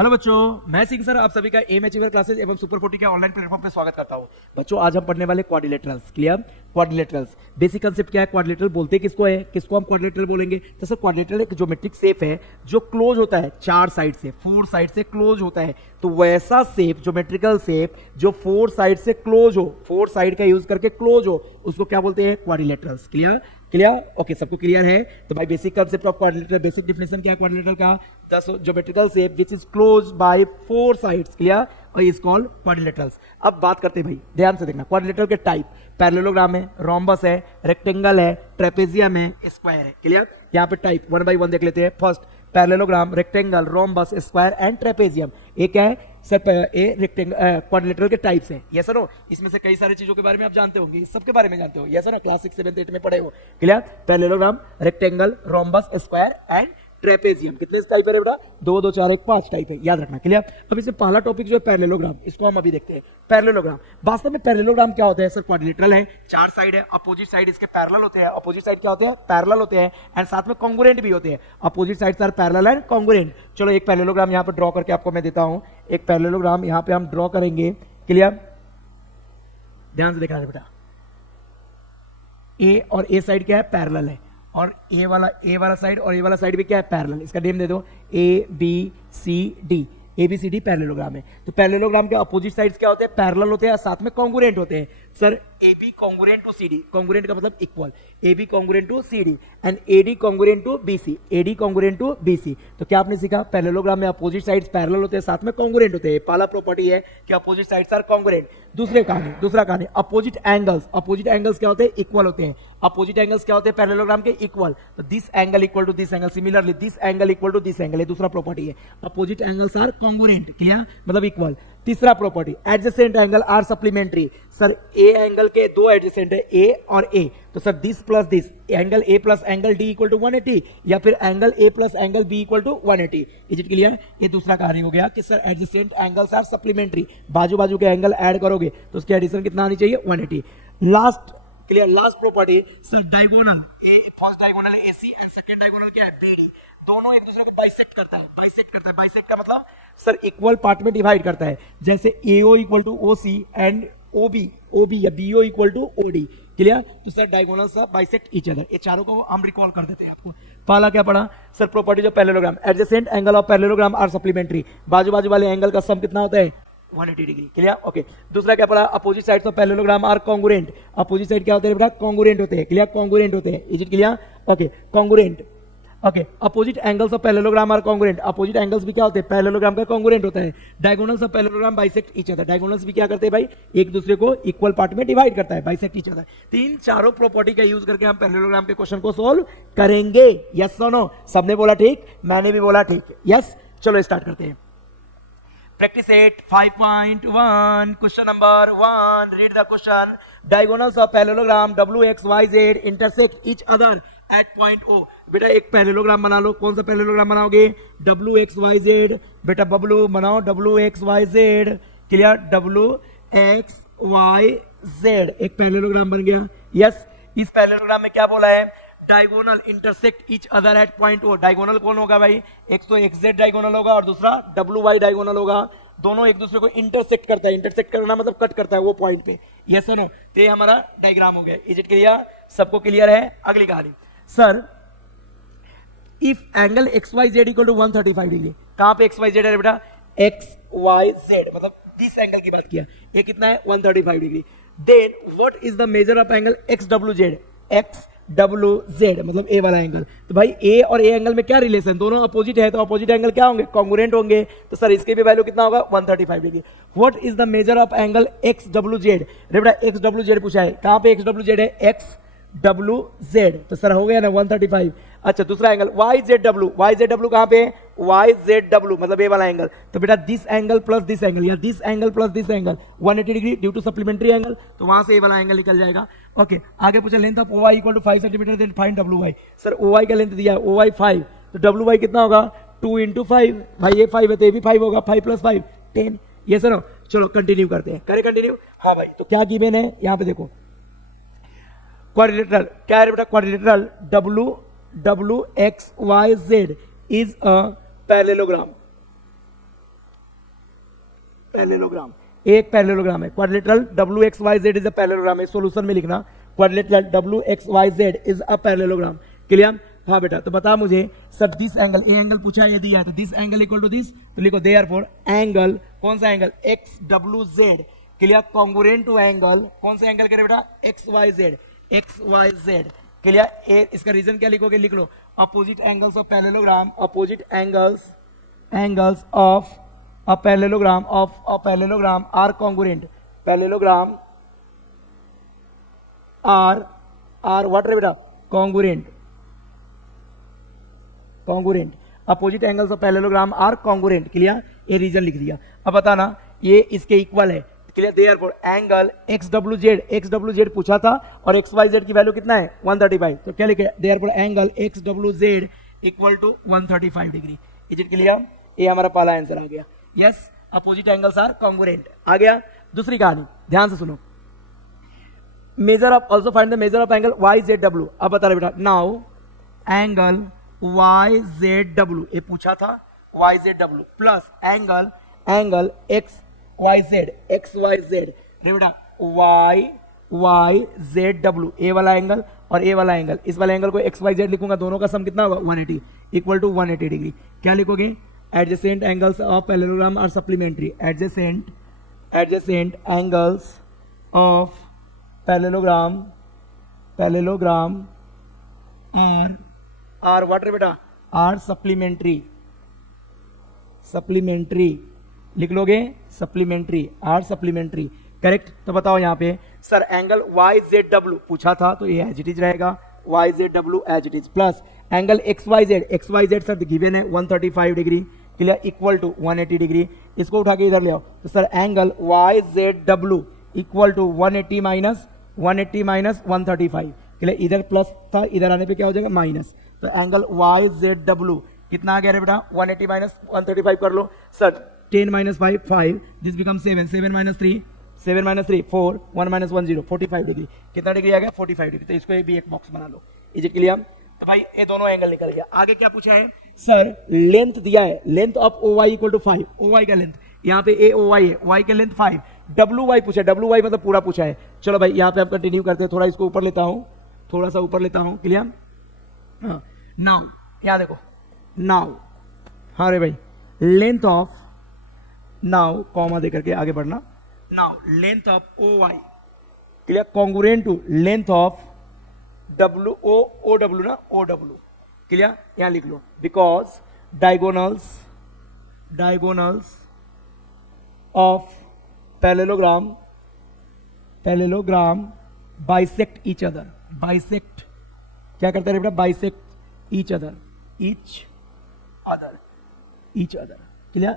Hello बच्चों, मैं Singh sir आप सभी का एम अचीवर क्लासेस एवं सुपर 40 के ऑनलाइन प्लेटफॉर्म पे स्वागत करता हूं। बच्चों आज हम पढ़ने वाले quadrilaterals. Clear? Quadrilaterals basic concept क्या है? क्वाड्रिलेटरल बोलते किसको है, किसको हम क्वाड्रिलेटरल बोलेंगे? तो सर क्वाड्रिलेटरल एक ज्योमेट्रिक शेप है जो क्लोज होता है चार साइड से, फोर साइड से क्लोज होता है। तो वैसा शेप, ज्योमेट्रिकल शेप जो फोर साइड से क्लोज हो, फोर साइड का यूज करके क्लोज हो, उसको क्या बोलते हैं? क्वाड्रिलेटरल्स। क्लियर? क्लियर? ओके, सबको क्लियर है? तो भाई basic concept of quadrilateral, basic definition क्या है क्वाड्रिलेटरल का? The geometrical shape which is closed by four sides. Clear? और इज कॉल्ड क्वाड्रिलेटरल्स। अब बात करते हैं भाई, ध्यान से देखना। क्वाड्रिलेटरल के टाइप पैरेललोग्राम है, रोम्बस है, रेक्टेंगल है, ट्रेपेजियम है, स्क्वायर है। क्लियर? यहाँ पे टाइप वन बाय वन देख लेते हैं। First parallelogram, rectangle, rhombus, square and trapezium. ये क्या है सर? ये रेक्टेंगल क्वाड्रिलेटरल के टाइप्स हैं। Yes no? इसमें से कई सारी चीजों के बारे में आप जानते होंगे, सबके बारे में जानते हो। यस ना? क्लास 6, 7, 8 में पढ़े हो। Clear? Parallelogram, rectangle, rhombus, square and trapezium. कितने टाइप है बेटा? 2 2 4 1 5 टाइप है, याद रखना। क्लियर? अब इसमें पहला टॉपिक जो है पैरेललोग्राम, इसको हम अभी देखते हैं। पैरेललोग्राम वास्तव में पैरेललोग्राम क्या होता है सर? क्वाड्रिलेटरल है, चार साइड है, अपोजिट साइड इसके पैरेलल होते हैं। अपोजिट साइड क्या होते हैं? पैरेलल होते हैं एंड साथ में कॉन्ग्रुएंट भी होते हैं। Opposite side are parallel and congruent. चलो एक पैरेललोग्राम यहाँ पर ड्रॉ करके आपको मैं देता हूं। एक पैरेललोग्राम यहाँ पे हम ड्रॉ करेंगे। क्लियर? ध्यान से देखना बेटा, ए और ए साइड क्या है? पैरेलल है, और ए वाला साइड और ए वाला साइड भी क्या है? पैरेलल। इसका नेम दे दो A B C D. A B C D parallelogram है। तो पैरेललोग्राम के अपोजिट साइड्स क्या होते हैं? पैरेलल होते हैं, साथ में कॉन्ग्रुएंट होते हैं। Sir A B congruent to C D, congruent का मतलब equal. A B congruent to C D and A D congruent to B C, A D congruent to B C. तो क्या आपने सीखा? पैरेललोग्राम में अपोजिट साइड्स पैरेलल होते हैं, साथ में कॉन्ग्रुएंट होते हैं। पहला प्रॉपर्टी है कि अपोजिट साइड्स आर कॉन्ग्रुएंट। दूसरा कहानी अपोजिट एंगल्स। अपोजिट एंगल्स क्या होते हैं? इक्वल होते हैं। अपोजिट एंगल्स क्या होते हैं पैरेललोग्राम के? इक्वल। तो this angle equal to this angle, similarly this angle equal to this angle. ये दूसरा प्रॉपर्टी है, opposite angles are congruent. Clear? मतलब इक्वल। तीसरा property adjacent angle are supplementary. Sir A angle के दो एडजेसेंट है, ए और ए। तो sir this plus this, angle A plus angle D equal to 180, या फिर angle A plus angle B equal to 180। Is it clear? ये दूसरा कहानी हो गया कि sir adjacent angles are supplementary. बाजू बाजू के एंगल ऐड करोगे तो उसकी एडिशन कितना आनी चाहिए? 180। Last clear? Last property sir diagonal, first diagonal AC and second diagonal क्या है? बीडी। दोनों एक दूसरे को बाइसेक्ट करता है। बाइसेक्ट का मतलब सर इक्वल पार्ट में डिवाइड करता है। जैसे AO equal to OC and OB या BO equal to OD. Clear? तो sir diagonals bisect each other. ये चारों को हम रिकॉल कर देते हैं आपको। पहला क्या पढ़ा sir? Properties of parallelogram, adjacent angle of parallelogram are supplementary. बाजू वाले एंगल का सम कितना होता है? 180 डिग्री। क्लियर? ओके। दूसरा क्या पढ़ा? Opposite sides of parallelogram are congruent. Opposite side क्या होते हैं बेटा? कॉन्ग्रुएंट होते हैं। क्लियर? कॉन्ग्रुएंट होते हैं। Is it clear? Okay, congruent. Okay, opposite angles of parallelogram are congruent. Opposite angles भी क्या होते हैं? पैरेललोग्राम का कॉन्ग्रुएंट होता है। Diagonals of parallelogram bisect each other. Diagonals भी क्या करते हैं भाई? एक दूसरे को इक्वल पार्ट में डिवाइड करता है, बाइसेक्ट ईच अदर। तीन चारों प्रॉपर्टी का यूज करके हम पैरेललोग्राम के क्वेश्चन को सोल्व करेंगे। यस और नो? सबने बोला ठीक, मैंने भी बोला ठीक। यस, चलो स्टार्ट करते हैं। Practice 8 5.1 question number 1 read the question. Diagonals of parallelogram WXYZ intersect each other at point O. बेटा एक पैरेललोग्राम बना लो। कौन सा पैरेललोग्राम बनाओगे? WXYZ। बेटा बबलू बनाओ WXYZ। क्लियर? WXYZ एक पैरेललोग्राम बन गया। यस, इस पैरेललोग्राम में क्या बोला है? Diagonal intersect each other at point O. Diagonal कौन होगा भाई? एक तो XZ डायगोनल होगा और दूसरा WY डायगोनल होगा। दोनों एक दूसरे को इंटरसेक्ट करता है। इंटरसेक्ट करना मतलब कट करता है वो पॉइंट पे। यस और नो? तो ये हमारा डायग्राम हो गया। Is it clear? सबको क्लियर है? अगली कहानी sir, if angle XYZ equal to 135 degree. कहां पे XYZ है बेटा? XYZ मतलब दिस एंगल की बात किया। ये कितना है? 135 degree. Then what is the measure of angle XWZ? XWZ मतलब ए वाला एंगल। तो भाई ए और ए एंगल में क्या रिलेशन? दोनों अपोजिट है, तो अपोजिट एंगल क्या होंगे? कॉन्ग्रुएंट होंगे। तो सर इसके भी वैल्यू कितना होगा? 135 degree. What is the measure of angle XWZ? बेटा XWZ पूछा है, कहां पे XWZ है? XWZ। तो सर हो गया ना 135। अच्छा, दूसरा एंगल YZW। YZW कहां पे है? YZW मतलब ए वाला एंगल। तो बेटा this angle plus this angle या this angle plus this angle 180 degree due to supplementary angle. तो वहां से ए वाला एंगल निकल जाएगा। ओके, आगे पूछा length of OY equal to 5 centimetre, then find WY। Sir OY का लेंथ दिया है OY 5, तो WY कितना होगा? 2 × 5। भाई ये 5 है तो ये भी 5 होगा। 5 + 5 10। ये सर चलो कंटिन्यू करते हैं। करें कंटिन्यू? हाँ भाई, तो क्या गिवन है यहाँ पे देखो। क्वाड्रिलेटरल क्या है बेटा? Quadrilateral WXYZ is a parallelogram. Parallelogram, एक पैरेललोग्राम है। Quadrilateral WXYZ is a parallelogram है, सॉल्यूशन में लिखना quadrilateral WXYZ is a parallelogram. Clear? हाँ बेटा, तो बता मुझे sir this angle, A angle पूछा है, ये दिया है, तो this angle equal to this, तो लिखो देयरफॉर एंगल, कौन सा angle, XWZ, clear, congruent to angle, कौन सा एंगल करे बेटा, XYZ, क्लियर। ए इसका रीजन क्या लिखोगे, लिख लो opposite angles of parallelogram, opposite angles of a parallelogram are congruent, parallelogram are what रे बेटा, congruent, opposite angles of parallelogram are congruent. Clear, ये रीजन लिख दिया। अब बताना ये इसके इक्वल है, क्लियर, देयरफॉर एंगल XWZ पूछा था और XYZ की वैल्यू कितना है 135, तो क्या लिखे, therefore angle XWZ equal to 135 degree. Is it clear? ये हमारा पहला आंसर आ गया। Yes, opposite angles are congruent. आ गया दूसरी कहानी, ध्यान से सुनो। Measure of, also find the measure of angle YZW। अब बता रहे बेटा, नाउ एंगल YZW, ये पूछा था YZW प्लस एंगल XYZ बेटा YZW, ए वाला एंगल और ए वाला एंगल, इस वाले एंगल को XYZ लिखूंगा, दोनों का सम कितना होगा 180 इक्वल टू 180 डिग्री। क्या लिखोगे, adjacent angles of parallelogram are supplementary, adjacent angles of parallelogram are what रे बेटा, आर सप्लीमेंट्री लिख लोगे, सप्लीमेंट्री, आर सप्लीमेंट्री, करेक्ट। तो बताओ यहाँ पे सर एंगल YZW पूछा था, तो ये एज इट इज रहेगा, YZW as it is, plus angle XYZ sir given है 135 degree, clear, equal to 180 degree. इसको उठा के इधर ले आओ, तो sir angle YZW equal to 180 minus 135, clear, इधर प्लस था, इधर आने पे क्या हो जाएगा माइनस, तो एंगल YZW कितना आ गया रे बेटा, 180 माइनस 135 कर लो सर, 10 माइनस 5, दिस बिकम 7 माइनस 3 4, 1 माइनस 1 0, 45 डिग्री। कितना डिग्री आ गया, 45 डिग्री। तो इसको भी एक बॉक्स बना लो। Is it clear? तो भाई ये दोनों एंगल निकल गया। आगे क्या पूछा है सर, लेंथ दिया है, length of OY equal to 5, OY का लेंथ, यहाँ पे AOY है, Y का लेंथ 5, WY पूछा है, WY मतलब पूरा पूछा है। चलो भाई यहाँ पे आप कंटिन्यू करते हैं, थोड़ा इसको ऊपर लेता हूँ, थोड़ा सा ऊपर लेता हूँ, क्लियर। हाँ, नाउ यहाँ देखो, नाउ, हाँ रे भाई, लेंथ ऑफ, नाउ कॉमा दे करके आगे बढ़ना, now length of OY, clear, congruent to length of OW ना, OW, क्लियर, यहां लिख लो, because diagonals of parallelogram bisect each other, bisect क्या करता है बेटा, bisect each other, clear,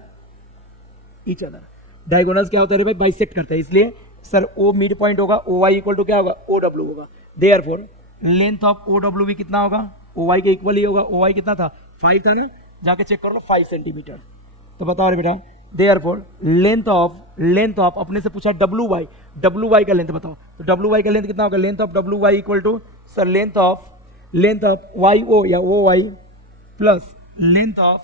each other, diagonals क्या होता है भाई, बाइसेक्ट करता है, इसलिए सर ओ मिड पॉइंट होगा, OY इक्वल टू क्या होगा, OW होगा, देयरफॉर लेंथ ऑफ OW भी कितना होगा, OY के इक्वल ही होगा। OY कितना था, 5 था ना, जाके चेक कर लो, 5 सेंटीमीटर। तो बताओ रे बेटा, देयरफॉर लेंथ ऑफ अपने से पूछा WY का लेंथ बताओ, तो WY का लेंथ कितना होगा, length of WY equal to sir length of YO या OY plus length of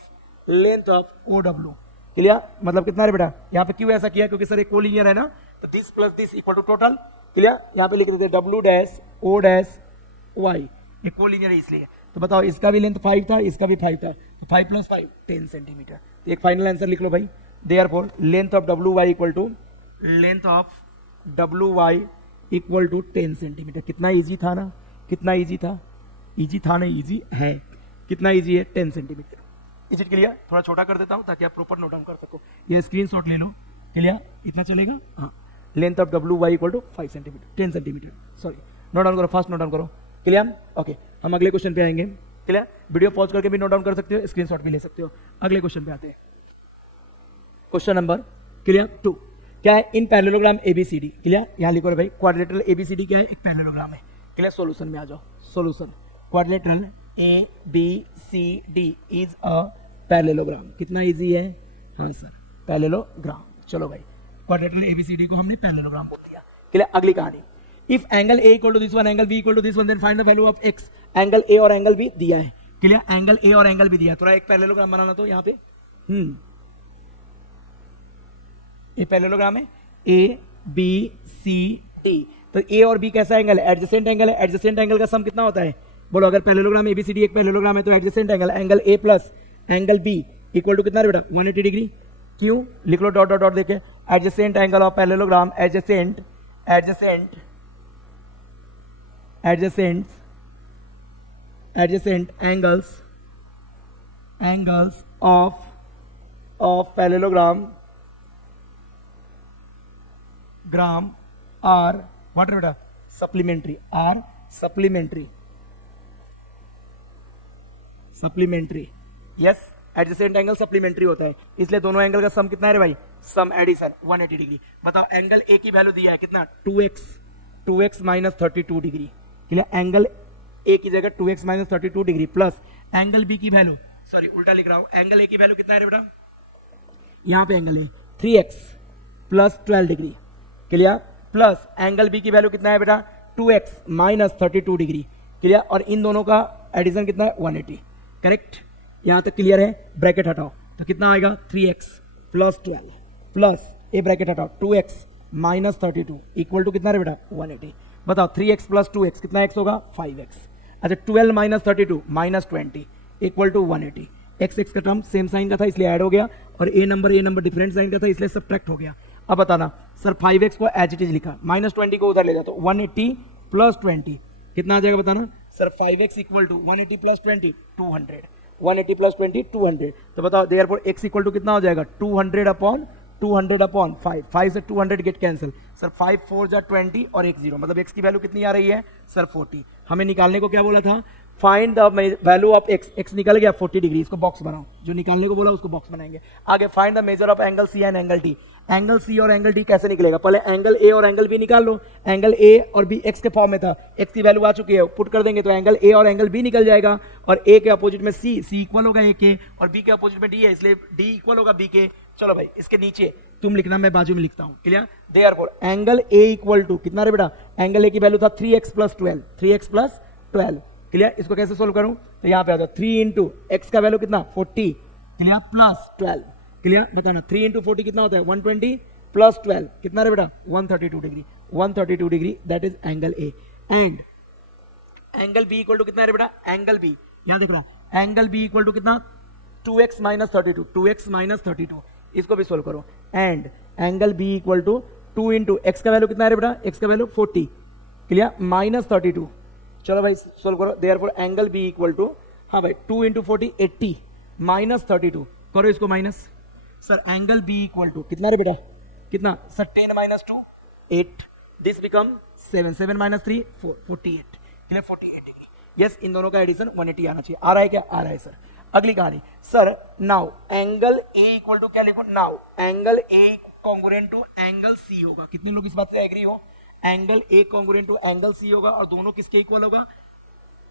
OW, clear, मतलब कितना है बेटा, यहाँ पे क्यों ऐसा किया, क्योंकि सर एक कोलिनियर है ना, तो this plus this equal to total, clear, यहाँ पे लिख देते W'(O') एक कोलिनियर है इसलिए। तो बताओ इसका भी लेंथ 5 था, इसका भी 5 था, तो 5 प्लस 5 10 सेंटीमीटर। तो एक फाइनल आंसर लिख लो भाई, therefore length of WY equal to 10 centimetre. कितना ईजी था ना, कितना ईजी था, ईजी था ना, ईजी है, कितना ईजी है, 10 सेंटीमीटर। Is it clear? थोड़ा छोटा कर देता हूं ताकि आप प्रॉपर नोट डाउन कर सको, ये स्क्रीनशॉट ले लो, क्लियर, इतना चलेगा। हाँ, length of WY equal to 5 centimetre, 10 centimetre, sorry, note down करो, फास्ट नोट डाउन करो, क्लियर। ओके, हम अगले क्वेश्चन पे आएंगे, क्लियर, वीडियो पॉज करके भी नोट डाउन कर सकते हो, स्क्रीनशॉट भी ले सकते हो। अगले क्वेश्चन पे आते हैं, क्वेश्चन नंबर क्लियर 2, क्या है, इन पैरेललोग्राम ABCD, क्लियर, यहाँ लिखो भाई, क्वाड्रिलेटरल ABCD क्या है, एक पैरेललोग्राम है, क्लियर। सॉल्यूशन में आ जाओ, solution, quadrilateral ABCD is a parallelogram. कितना इजी है, हाँ सर, पैरेललोग्राम। चलो भाई, क्वाड्रिलेटरल ABCD को हमने पैरेललोग्राम बोल दिया, क्लियर। अगली कहानी, if angle A equal to this one, angle B equal to this one, then find the value of x। Angle A और एंगल B दिया है, क्लियर, एंगल A और एंगल B दिया, थोड़ा एक पैरेललोग्राम बनाना, तो यहाँ पे ये पैरेललोग्राम है, ए बी सी डी। तो ए और बी कैसा एंगल है? एडजेसेंट एंगल है। एडजेसेंट एंगल का सम कितना होता है? बोलो, अगर parallelogram A B C D एक पैरेललोग्राम है तो adjacent angle, angle A plus angle B equal to कितना है बेटा? 180 डिग्री। क्यों? लिख लो डॉट डॉट डॉट देके, adjacent angle of parallelogram, adjacent adjacent adjacent adjacent angles of parallelogram gram are what बेटा? Supplementary, are supplementary, supplementary. Yes, adjacent angle supplementary होता है, इसलिए दोनों एंगल का सम कितना है रे भाई? सम एडिशन 180 डिग्री। बताओ, एंगल ए की वैल्यू दिया है कितना? 2x minus 32 degree. Angle A की जगह 2x minus 32 degree plus angle B की वैल्यू, सॉरी उल्टा लिख रहा हूं, एंगल ए की वैल्यू कितना है रे बेटा? यहां पे angle A 3x plus 12 degree, clear, plus angle B की वैल्यू कितना है बेटा? 2x minus 32 degree, clear. और इन दोनों का एडिशन कितना है? 180, करेक्ट। यहां तक क्लियर है? ब्रैकेट हटाओ तो कितना आएगा? 3x plus 12 plus A bracket हटाओ 2x माइनस 32 इक्वल टू कितना है बेटा? 180। बताओ 3x प्लस 2x कितना x होगा? 5x। अच्छा 12 minus 32 minus 20 equal to 180। x का टर्म सेम साइन का था इसलिए ऐड हो गया, और ए नंबर डिफरेंट साइन का था इसलिए सब्ट्रैक्ट हो गया। अब बताना सर 5x को एज इट इज लिखा, माइनस 20 को उधर ले जाओ तो 180 प्लस 20 कितना आ जाएगा? बताना sir 5x equal to 180 plus 20 200, 180 plus 20 200। तो बताओ देयरफॉर x इक्वल टू कितना हो जाएगा? 200 अपॉन 5, 5 से 200 गेट कैंसिल, सर 5 4 जा 20 और 1 0, मतलब x की वैल्यू कितनी आ रही है सर? 40। हमें निकालने को क्या बोला था? Find the value of x निकल गया 40 डिग्री, इसको बॉक्स बनाओ, जो निकालने को बोला उसको बॉक्स बनाएंगे। आगे find the measure of angle C and angle D. Angle C और एंगल डी कैसे निकलेगा? पहले एंगल ए और एंगल बी निकाल लो। एंगल ए और बी एक्स के फॉर्म में था, एक्स की वैल्यू आ चुकी है, पुट कर देंगे तो एंगल ए और एंगल बी निकल जाएगा, और ए के अपोजिट में सी इक्वल होगा ए के, और बी के अपोजिट में डी है इसलिए डी इक्वल होगा बी के। चलो भाई इसके नीचे तुम लिखना, मैं बाजू में लिखता हूं, clear. Therefore angle A equal to कितना रे बेटा? एंगल ए की वैल्यू था 3x प्लस 12, क्लियर। इसको कैसे सोल्व करूं? तो यहां पे आ जाओ, 3 इंटू एक्स का वैल्यू कितना? 40, क्लियर, प्लस 12, क्लियर। बताना 3 इंटू 40 कितना होता है? 120 प्लस 12 कितना रे बेटा? 132 degree, 132 degree, that is angle A. And angle B equal to कितना रे बेटा? एंगल बी यहां देख रहा, एंगल बी इक्वल टू कितना? 2x माइनस 32, 2x माइनस 32, इसको भी सोल्व करो। And angle B equal to 2 into x का वैल्यू कितना है बेटा? एक्स का वैल्यू 40, क्लियर, माइनस 32। चलो भाई सोल्व करो। Therefore angle B equal to, हाँ भाई 2 इंटू 40 80 माइनस 32, करो इसको minus. Sir angle B equal to कितना रे बेटा? कितना sir? 10 minus 2 8, this become 7, 7 minus 3 4, 48, clear, 48 degree. Yes, इन दोनों का एडिशन 180 आना चाहिए। आ रहा है क्या? आ रहा है सर। अगली कहानी sir, now angle A equal to क्या लिखो? Now angle A congruent to angle C होगा। कितने लोग इस बात से एग्री हो? Angle A congruent to angle C होगा, और दोनों किसके इक्वल होगा?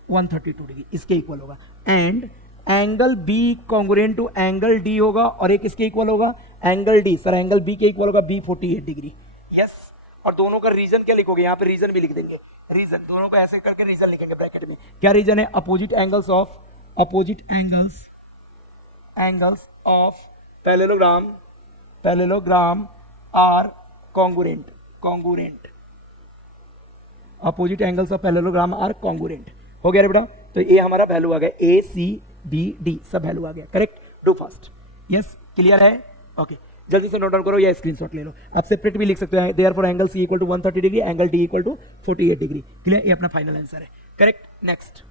132 डिग्री, इसके इक्वल होगा। And angle B congruent to angle D होगा, और एक किसके इक्वल होगा? Angle D, sir angle B के इक्वल होगा, बी 48 डिग्री। यस, और दोनों का रीजन क्या लिखोगे? यहाँ पे रीजन भी लिख देंगे, रीजन दोनों को ऐसे करके रीजन लिखेंगे ब्रैकेट में। क्या रीजन है? Opposite angles of, opposite angles of parallelogram are congruent, opposite angles of parallelogram are congruent. हो गया रे बेटा? तो ये हमारा वैल्यू आ गया, ए सी बी डी सब वैल्यू आ गया, correct. Do fast. Yes, clear है? ओके, जल्दी से नोट डाउन करो या स्क्रीनशॉट ले लो। आप सेपरेट भी लिख सकते हो। Therefore angle C equal to 130 degree, angle D equal to 48 degree, clear. ये अपना फाइनल आंसर है, correct. Next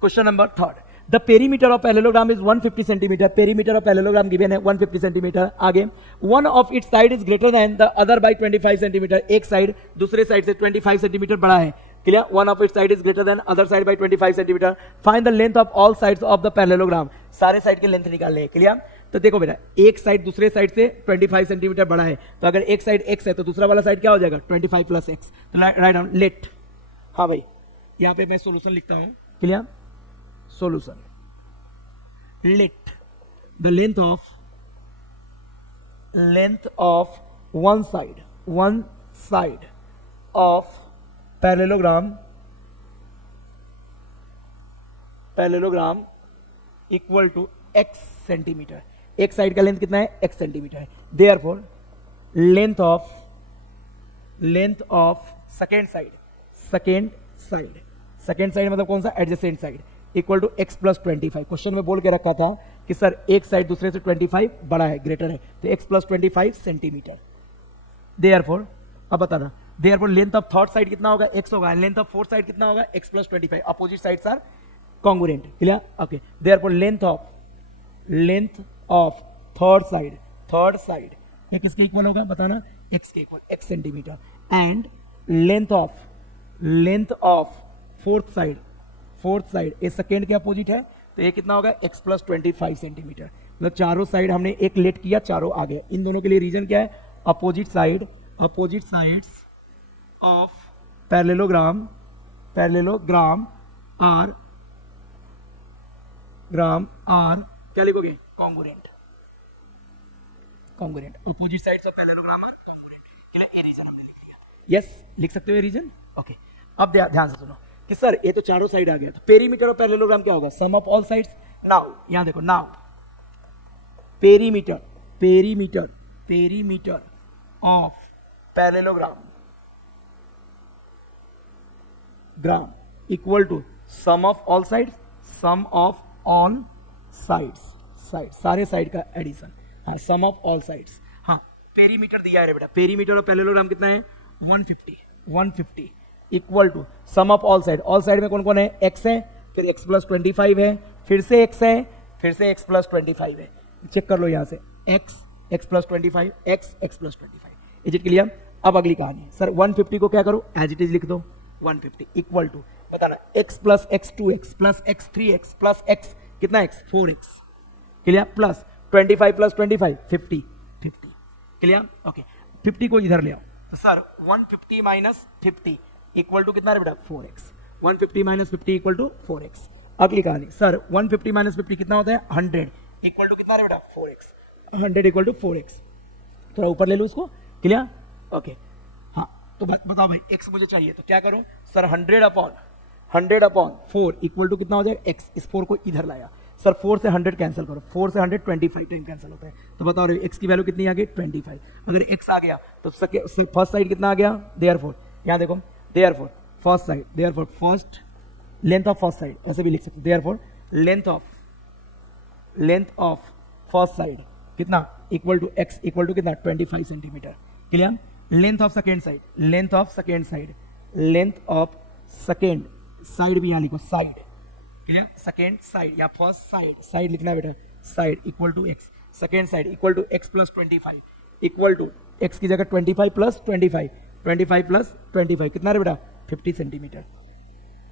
question number 3rd, the perimeter of parallelogram is 150 centimetre. Perimeter of parallelogram given है 150 सेंटीमीटर। आगे one of its side is greater than the other by 25 centimetre. एक side दूसरे side से 25 centimetre बड़ा है, clear. One of its side is greater then other side by 25 centimetre. Find the length of all sides of the parallelogram. सारे side के length निकालने हैं, clear. तो देखो बेटा, एक साइड दूसरे साइड से 25 सेंटीमीटर बड़ा है, तो अगर एक साइड x है तो दूसरा वाला साइड क्या हो जाएगा? 25 प्लस x। तो राइट डाउन लेट, हाँ भाई यहाँ पे मैं सोल्यूशन लिखता हूँ, clear. Solution, let the length of one side of parallelogram equal to x centimetre. एक साइड का लेंथ कितना है, x सेंटीमीटर है। Therefore length of second side मतलब कौन सा, adjacent side, equal to x plus 25। Question में बोल के रखा था कि सर एक साइड दूसरे से 25 बड़ा है, ग्रेटर है, तो x प्लस 25 सेंटीमीटर। देयरफॉर अब बताना, therefore length of third side कितना होगा, x होगा, लेंथ ऑफ फोर्थ साइड कितना होगा, x plus 25। Opposite sides are congruent, clear, okay. Therefore length of third side ये किसके इक्वल होगा बताना, x के equal, x centimetre. And length of fourth side ये सेकेंड के अपोजिट है, तो ये कितना होगा, x प्लस 25 सेंटीमीटर। मतलब चारों साइड हमने एक लेट किया, चारों आ गया। इन दोनों के लिए रीजन क्या है, opposite sides of parallelogram are क्या लिखोगे, congruent. Opposite sides of parallelogram are congruent, clear, ये रीजन हमने लिख लिया। यस, लिख सकते हो ये रीजन, ओके। अब ध्यान से सुनो कि सर ये तो चारों साइड आ गया, तो पेरीमीटर ऑफ पैरेललोग्राम क्या होगा, sum of all sides. Now यहां देखो, now perimeter of parallelogram equal to sum of all sides, सारे साइड का एडिशन, हाँ, सम ऑफ ऑल साइड्स। हाँ, पेरीमीटर दिया है बेटा, पेरीमीटर ऑफ पैरेललोग्राम कितना है, 150 equal to sum of all side में कौन कौन है, x है, फिर x प्लस 25 है, फिर से x है, फिर से x प्लस 25 है। चेक कर लो यहाँ से, x plus 25, x plus 25। Is it clear? अब अगली कहानी, सर 150 को क्या करो, एज इट इज लिख दो, 150 इक्वल टू बताना x plus x 2x plus x 3x plus x कितना x 4x, clear, plus 25 plus 25 50, clear, okay. 50 को इधर ले आओ, तो सर 150 माइनस 50 इक्वल टू कितना है बेटा, 4x। 150 minus 50 equal to 4x। अगली कहानी, सर 150 माइनस 50 कितना होता है, 100 इक्वल टू कितना है बेटा, 4x। 100 इक्वल टू 4x, थोड़ा ऊपर ले लो इसको, क्लियर, ओके। हाँ, तो बताओ भाई x मुझे चाहिए, तो क्या करो सर, 100 अपॉन 4 इक्वल टू कितना हो जाएगा, x। इस 4 को इधर लाया, सर 4 से 100 कैंसिल करो, 4 से 100 25 टाइम कैंसिल होता है, तो बताओ x की वैल्यू कितनी आ गई, 25। अगर x आ गया तो फर्स्ट साइड कितना आ गया, देयरफॉर यहाँ देखो, therefore first length of first side, ऐसे भी लिख सकते, therefore length of first side कितना, equal to x equal to कितना, 25 centimetre, clear. Length of second side भी यहाँ लिखो, साइड, क्लियर, सेकेंड साइड या फर्स्ट साइड लिखना है बेटा, side equal to x, second side equal to x plus 25 equal to x की जगह 25 प्लस 25 प्लस 25 कितना है बेटा, 50 centimetre.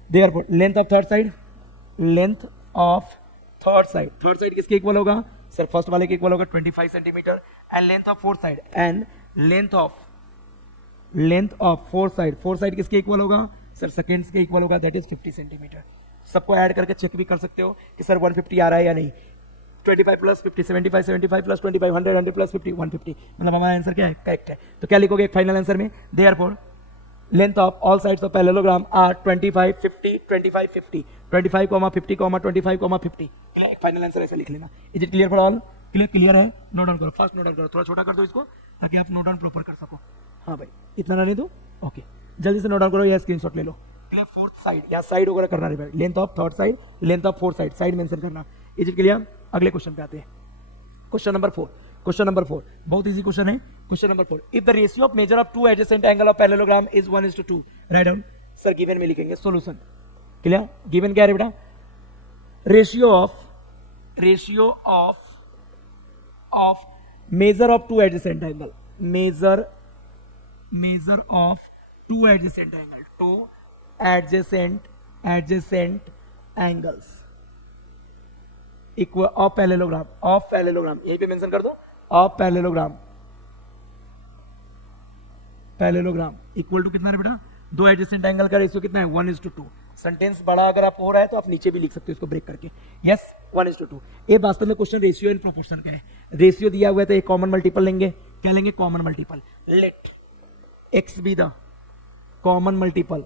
Therefore length of third side किसके इक्वल होगा, सर फर्स्ट वाले के इक्वल होगा 25 centimetre. And length of fourth side किसके इक्वल होगा, सर सेकेंड्स के इक्वल होगा, दैट इज 50 सेंटीमीटर। सबको ऐड करके चेक भी कर सकते हो कि सर 150 आ रहा है या नहीं। 25 प्लस 50 75 प्लस 25 100 प्लस 50 150, मतलब हमारा आंसर क्या है, करेक्ट है। तो क्या लिखोगे एक फाइनल आंसर में, therefore length of all sides of parallelogram are 25 50 25 50 25 50 25 50। एक फाइनल आंसर ऐसे लिख लेना। Is it clear for all? Clear है, नोट डाउन करो, फर्स्ट नोट डाउन करो, थोड़ा छोटा कर दो इसको ताकि आप नोट डाउन प्रॉपर कर सको। हाँ भाई, इतना रहने दो, ओके, जल्दी से नोट डाउन करो या स्क्रीनशॉट ले लो। क्लियर, फोर्थ साइड या साइड वगैरह करना नहीं, length of third side, length of fourth side mention करना। Is it clear? अगले क्वेश्चन पे आते हैं, क्वेश्चन नंबर 4 बहुत इजी क्वेश्चन है। Question number 4, if the ratio of measure of two adjacent angle of parallelogram is 1:2, write down. Sir given में लिखेंगे solution, clear, given क्या है बेटा, ratio of measure of two adjacent angle, major of two adjacent angles equal of parallelogram, यहीं पे mention कर दो, of parallelogram equal to कितना है बेटा, दो एडजेसेंट एंगल का रेशियो कितना है, 1:2। सेंटेंस बड़ा अगर आप हो रहा है तो आप नीचे भी लिख सकते हो इसको ब्रेक करके, यस 1:2। ये वास्तव में क्वेश्चन रेशियो इन प्रोपोर्शन का है। रेशियो दिया हुआ है तो एक कॉमन मल्टीपल लेंगे, क्या लेंगे, common multiple. Let x be the common multiple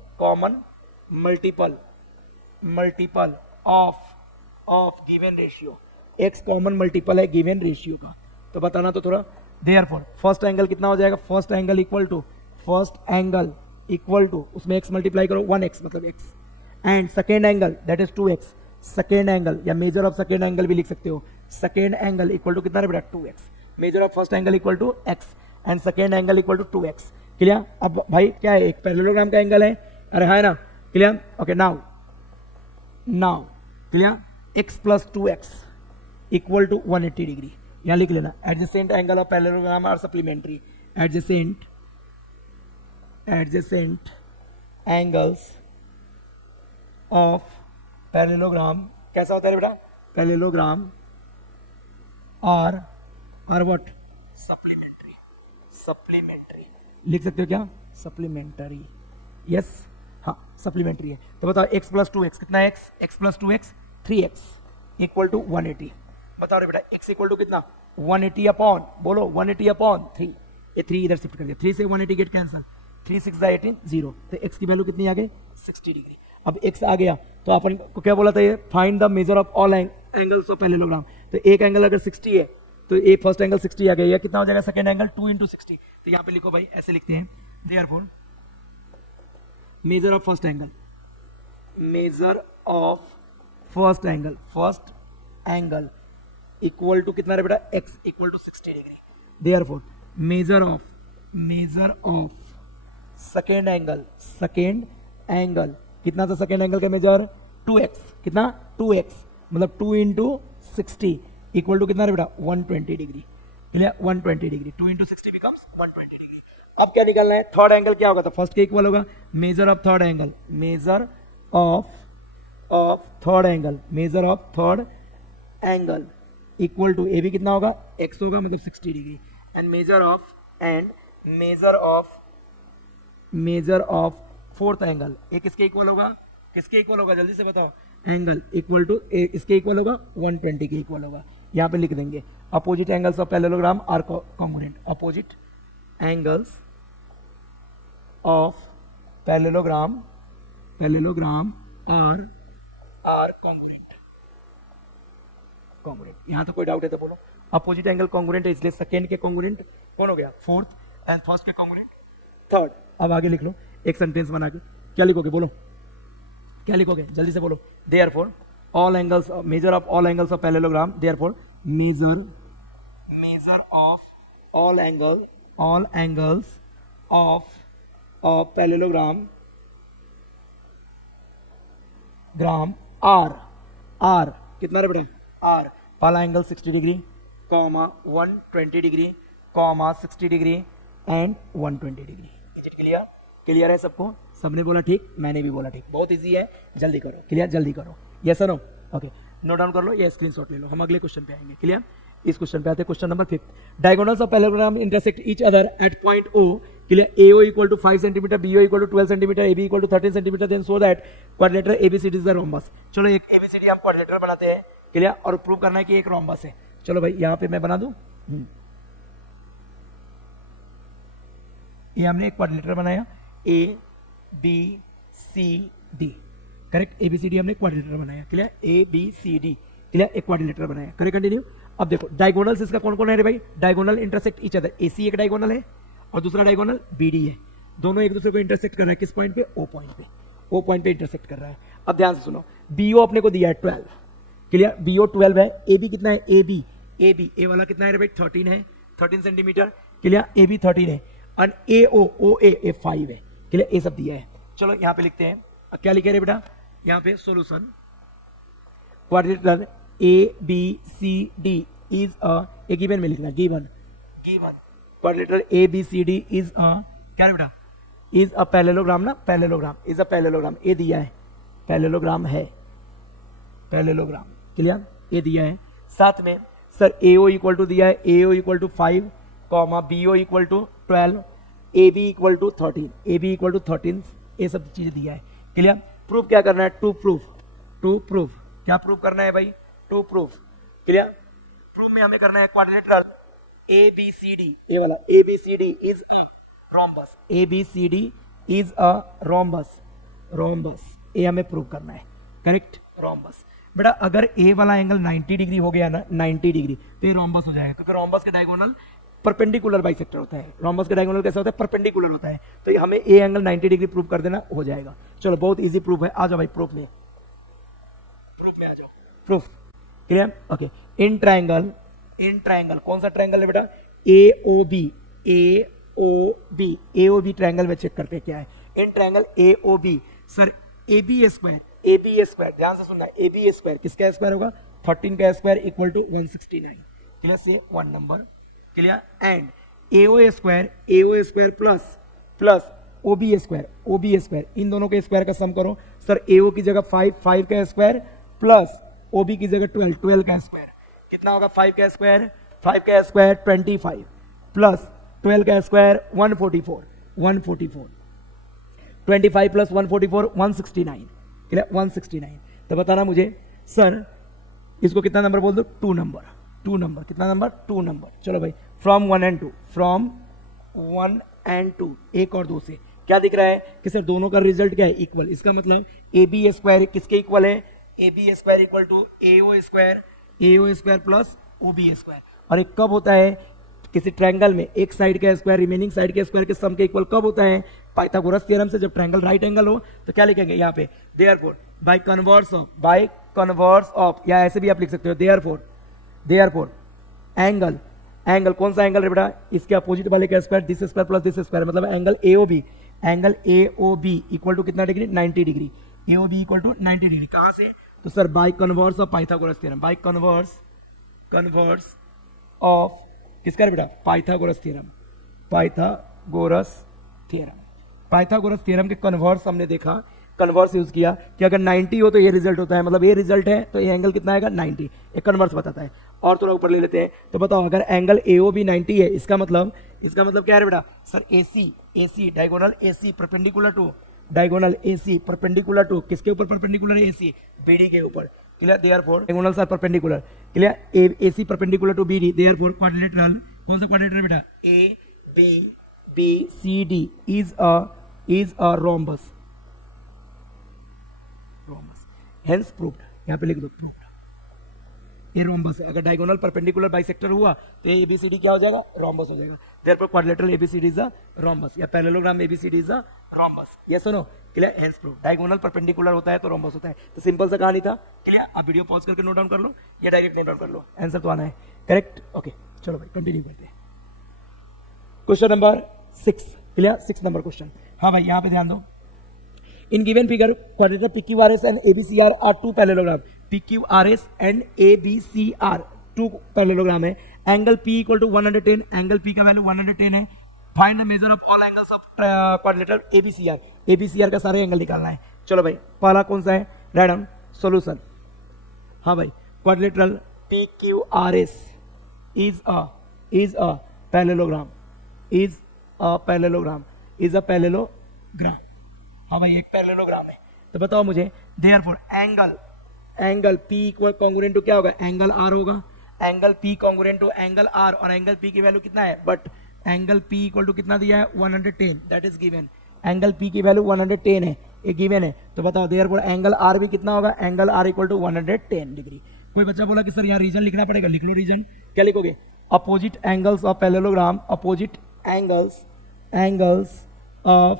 of given ratio, x common multiple है गिवन रेशियो का, तो बताना तो थोड़ा। देयरफॉर फर्स्ट एंगल कितना हो जाएगा, फर्स्ट एंगल इक्वल टू उसमें x मल्टीप्लाई करो 1x मतलब x, and second angle that is 2x, second angle या मेजर ऑफ सेकेंड एंगल भी लिख सकते हो, सेकेंड एंगल इक्वल टू कितना है बेटा 2x, measure of first angle equal to x and second angle equal to 2x। Clear? अब भाई क्या है, एक पैरेललोग्राम का एंगल है, अरे है ना? Clear? Okay now clear, x plus 2x equal to 180 degree, यहां लिख लेना। Adjacent angle of parallelogram are supplementary, adjacent angles of parallelogram कैसा होता है बेटा, पैरेललोग्राम आर व्हाट, सप्लीमेंट्री लिख सकते हो क्या, सप्लीमेंट्री, यस हाँ सप्लीमेंट्री है। तो बताओ x प्लस 2x कितना है, x plus 2x 3x equal to 180, बताओ रे बेटा x इक्वल टू कितना 180 अपॉन, बोलो 180 अपॉन 3, ये 3 इधर शिफ्ट कर दिया, 3 से 180 गेट कैंसिल, 3 6 18 0, तो x की वैल्यू कितनी आ गई 60 डिग्री। अब x आ गया तो अपन को क्या बोला था ये, find the measure of all angles of parallelogram, तो एक एंगल अगर 60 है तो ये फर्स्ट एंगल 60 आ गया, या कितना हो जाएगा सेकंड एंगल 2 इंटू 60, तो यहाँ पे लिखो भाई ऐसे लिखते हैं, therefore measure of first angle equal to कितना है बेटा, x equal to 60 degree, therefore measure of second angle कितना था, सेकेंड एंगल का मेजर 2x, कितना 2x मतलब 2 इंटू 60 इक्वल टू कितना है बेटा 120 degree, clear 120 degree, 2 into 60 becomes 120 degree. अब क्या निकालना है, थर्ड एंगल क्या होगा, तो फर्स्ट के इक्वल होगा, measure of third angle equal to A भी कितना होगा x होगा मतलब 60 degree, and measure of fourth angle, ये किसके इक्वल होगा, जल्दी से बताओ, एंगल इक्वल टू इसके इक्वल होगा 120 के इक्वल होगा, यहाँ पे लिख देंगे opposite angles of parallelogram are congruent, opposite angles of parallelogram are congruent. यहाँ तो कोई डाउट है तो बोलो, अपोजिट एंगल कॉन्ग्रुएंट है इसलिए सेकेंड के कॉन्ग्रुएंट कौन हो गया, फोर्थ, एंड फर्स्ट के कॉन्ग्रुएंट थर्ड। अब आगे लिख लो एक सेंटेंस बना के, क्या लिखोगे बोलो, क्या लिखोगे जल्दी से बोलो, therefore all angles, measure of all angles of parallelogram, therefore measure of all angles of parallelogram are कितना है बेटा, आर पहला angle 60 degree, comma 120 degree, comma 60 degree and 120 degree. Clear है सबको, सबने बोला ठीक, मैंने भी बोला ठीक, बहुत इजी है, जल्दी करो, क्लियर जल्दी करो, यस और नो, ओके नोट डाउन कर लो या स्क्रीनशॉट ले लो, हम अगले क्वेश्चन पे आएंगे। क्लियर, इस क्वेश्चन पे आते हैं, question number 5, diagonals of parallelogram intersect each other at point O, clear, AO equal to 5 centimetre, BO equal to 12 centimetre, AB equal to 13 centimetre, then so that quadrilateral ABCD is a rhombus. चलो एक ABCD हम quadrilateral बनाते हैं, clear, और prove करना है कि एक रोम्बस है। चलो भाई यहाँ पे मैं बना दूं, ये हमने एक क्वाड्रिलेटरल बनाया ABCD, करेक्ट, ABCD हमने क्वाड्रिलेटरल बनाया, क्लियर, ABCD, क्लियर, एक क्वाड्रिलेटरल बनाया, करेक्ट, कंटिन्यू। अब देखो डायगोनल्स इसका कौन कौन है रे भाई, diagonal intersect each other, AC एक डायगोनल है और दूसरा डायगोनल BD है, दोनों एक दूसरे को इंटरसेक्ट कर रहा है, किस पॉइंट पे, O पॉइंट पे इंटरसेक्ट कर रहा है। अब ध्यान से सुनो, BO अपने को दिया है 12, क्लियर, BO 12 है, AB कितना है, AB A वाला कितना है रे भाई 13 है, 13 सेंटीमीटर, क्लियर, AB 13 है, और OA 5 है, क्लियर, ये सब दिया है। चलो यहाँ पे लिखते हैं, क्या लिखे रे बेटा, यहाँ पे solution quadrilateral ABCD is a, given में लिखना, given quadrilateral ABCD is a, क्या रे बेटा, इज अ पैरेललोग्राम ना, पैरेललोग्राम इज अ पैरेललोग्राम, ये दिया है, पैरेललोग्राम है, पैरेललोग्राम, क्लियर, ये दिया है। साथ में सर AO इक्वल टू दिया है, AO equal to 5, comma BO equal to 12, AB equal to 13, ये सब चीजें दिया है, क्लियर। प्रूफ क्या करना है, टू प्रूफ क्या प्रूफ करना है भाई, टू प्रूफ, क्लियर। प्रूफ में हमें करना है क्वाड्रिलेटरल ABCD, ये वाला ABCD is a rhombus, ABCD is a rhombus, ये हमें प्रूव करना है, करेक्ट, रोम्बस। बेटा अगर ए वाला एंगल 90 डिग्री हो गया ना, 90 डिग्री, तो ये रोम्बस हो जाएगा, क्योंकि रोम्बस का डायगोनल परपेंडिकुलर बाइसेक्टर होता है। रोम्बस का डायगोनल कैसा होता है? परपेंडिकुलर होता है। तो ये हमें ए एंगल 90 डिग्री प्रूव कर देना, हो जाएगा। चलो बहुत इजी प्रूफ है, आ जाओ भाई प्रूफ में आ जाओ। Proof clear? Okay. In triangle कौन सा ट्रायंगल है बेटा? AOB ट्रायंगल में चेक करते हैं क्या है। In triangle AOB sir AB square ध्यान से सुनना, AB स्क्वायर किसका स्क्वायर होगा? 13 का स्क्वायर इक्वल टू 169। क्लियर? से 1 number clear. And AO square plus OB square, इन दोनों के स्क्वायर का सम करो। सर AO की जगह 5 का स्क्वायर प्लस OB की जगह 12 का स्क्वायर, कितना होगा? 5 का स्क्वायर 25 प्लस 12 का स्क्वायर 144 25 प्लस 144 169। क्लियर? 169। तो बताना मुझे सर इसको कितना नंबर बोल दो? 2 नंबर। कितना नंबर? 2 नंबर। चलो भाई फ्रॉम 1 एंड 2 1 और 2 से क्या दिख रहा है कि सर दोनों का रिजल्ट क्या है? इक्वल। इसका मतलब AB स्क्वायर किसके इक्वल है? AB square equal to AO square plus OB square. और एक कब होता है किसी ट्रायंगल में? एक साइड का स्क्वायर रिमेनिंग साइड के स्क्वायर के सम के इक्वल कब होता है? पाइथागोरस थ्योरम से। जब ट्रायंगल राइट एंगल हो तो क्या लिखेंगे यहाँ पे? देयरफॉर बाय कन्वर्स ऑफ, या ऐसे भी आप लिख सकते हो देयरफॉर एंगल कौन सा एंगल है बेटा? इसके अपोजिट वाले का square, this square plus this square, मतलब एंगल AOB इक्वल टू कितना degree? 90 degree. AOB equal to 90 degree. कहां से? तो sir by converse of Pythagoras theorem, by converse of किसका बेटा? पाइथागोरस थ्योरम के कन्वर्स हमने देखा, कन्वर्स यूज किया कि अगर 90 हो तो ये रिजल्ट होता है, मतलब ये रिजल्ट है तो ये एंगल कितना आएगा? 90। एक कन्वर्स बताता है। और थोड़ा ऊपर ले लेते हैं, तो बताओ अगर एंगल AOB 90 है, इसका मतलब क्या है बेटा? Sir AC diagonal AC perpendicular to किसके ऊपर परपेंडिकुलर है? AC BD के ऊपर। Clear? Therefore diagonals are perpendicular. Clear? AC perpendicular to BD, therefore quadrilateral कौन सा क्वाड्रिलेटरल बेटा? ABCD is a rhombus. Hence proved. यहां पे लिख दो प्रूव्ड। ये रोम्बस है। अगर डायगोनल परपेंडिकुलर बाइसेक्टर हुआ तो ये ABCD क्या हो जाएगा? रोम्बस हो जाएगा। Therefore quadrilateral ABCD is a rhombus, या parallelogram ABCD is a rhombus. Yes और no? Clear? Hence proved. Diagonal perpendicular होता है तो रोम्बस होता है। तो सिंपल सा कहानी था। क्लियर? आप वीडियो पॉज करके नोट डाउन कर लो या डायरेक्ट नोट डाउन कर लो, आंसर तो आना है। करेक्ट? ओके चलो भाई कंटिन्यू करते हैं। Question number 6। Clear? 6 number question. हाँ भाई यहाँ पे ध्यान दो। In given figure, quadrature PQRS and ABCR are two parallelogram. PQRS and ABCR two parallelogram है. Angle P equal to 110. Angle P का वैल्यू 110 है. Find the measure of all angles of quadrilateral ABCR. ABCR का सारे angle निकालना है. चलो भाई पहला कौन सा है? Write down solution. हाँ भाई quadrilateral PQRS is a parallelogram. Is a parallelogram. हाँ भाई एक पैरेललोग्राम है। तो बताओ मुझे therefore angle P equal congruent to क्या होगा? एंगल R होगा। Angle P congruent to angle R, और एंगल P की वैल्यू कितना है? But angle P equal to कितना दिया है? 110, that is given. Angle P की वैल्यू 110 है, ये गिवन है। तो बताओ देयरफॉर एंगल R भी कितना होगा? Angle R equal to 110 degree. कोई बच्चा बोला कि सर यहाँ रीजन लिखना पड़ेगा, लिख लो रीजन। क्या लिखोगे? Opposite angles of parallelogram, opposite angles of